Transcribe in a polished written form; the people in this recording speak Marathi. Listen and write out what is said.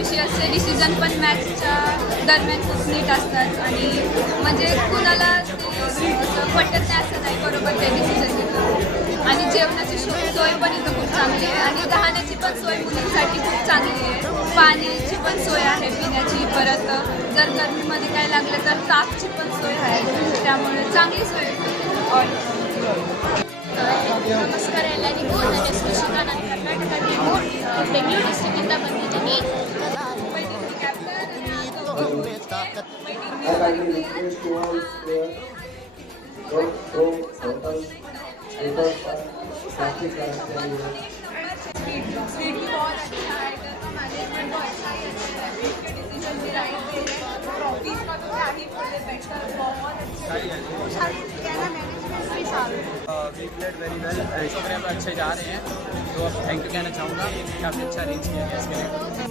ऑफिशियल्सचे डिसिजन पण मॅचच्या दरम्यान खूप नीट असतात आणि म्हणजे कुणाला ते असं पटत नाही असं नाही, बरोबर ते डिसिजन घेतात. आणि जेवणाची सोय पण इथं खूप चांगली आहे आणि राहण्याची पण सोय मुलींसाठी खूप चांगली आहे. पाण्याची पण सोय आहे पिण्याची, परत जर गर्मीमध्ये काय लागलं तर ताकची पण सोय आहे, त्यामुळे चांगली सोय आहे. ನಮಸ್ಕಾರ ಎಲ್ಲರಿಗೂ. ನನ್ನ ಹೆಸರು ಶಿಖಾ. ನಾನು ಕರ್ನಾಟಕದಿಂದ ಬೆಂಗಳೂರು ಡಿಸ್ಟ್ರಿಕ್ಟಿಂದ ಬಂದಿದ್ದೀನಿ. स्पीड भी बहुत अच्छा है, इधर का मैनेजमेंट तो अच्छा ही अच्छा है, के डिसीजन भी राइट दे रहे हैं, ट्रॉफीज का तो क्या ही बोले, बेटर बहुत अच्छा मैनेजमेंट भी सारा we played very well, programme अच्छे जा रहे हैं, तो अब थैंक यू कहना चाहूँगा, काफ़ी अच्छा अरेंज किया गया इसके लिए।